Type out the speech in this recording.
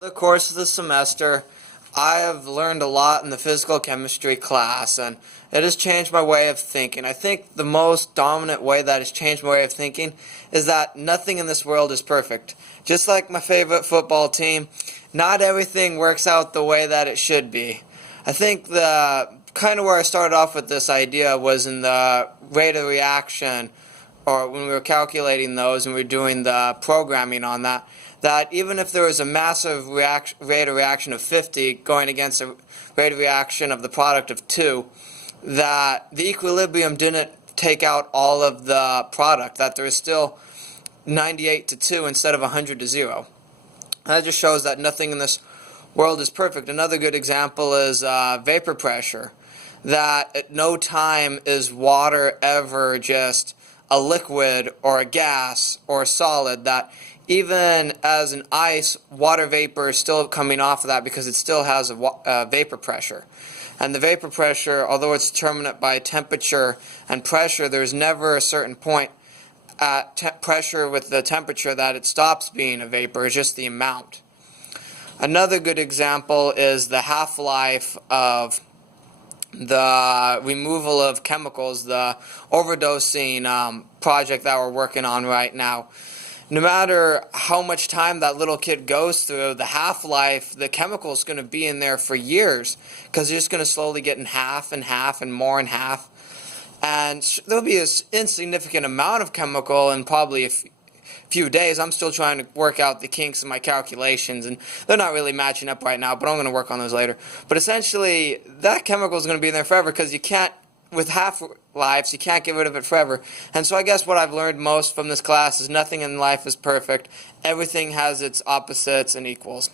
The course of the semester, I have learned a lot in the physical chemistry class, and it has changed my way of thinking. I think the most dominant way that has changed my way of thinking is that nothing in this world is perfect. Just like my favorite football team, not everything works out the way that it should be. I think the kind of where I started off with this idea was in the rate of reaction, or when we were calculating those and we were doing the programming on that, that even if there was a massive rate of reaction of 50 going against a rate of reaction of the product of 2, that the equilibrium didn't take out all of the product, that there is still 98 to 2 instead of 100 to 0. That just shows that nothing in this world is perfect. Another good example is vapor pressure, that at no time is water ever just a liquid or a gas or a solid, that even as an ice, water vapor is still coming off of that because it still has a vapor pressure. And the vapor pressure, although it's determined by temperature and pressure, there's never a certain point at pressure with the temperature that it stops being a vapor. It's just the amount. Another good example is the half-life of the removal of chemicals, the overdosing project that we're working on right now. No matter how much time that little kid goes through, the half-life, the chemical is going to be in there for years because it's just going to slowly get in half and half and more in half. And there'll be an insignificant amount of chemical in probably a few days. I'm still trying to work out the kinks in my calculations, and they're not really matching up right now, but I'm going to work on those later. But essentially, that chemical is going to be in there forever because you can't, with half-lives, you can't get rid of it forever. And so I guess what I've learned most from this class is nothing in life is perfect. Everything has its opposites and equals.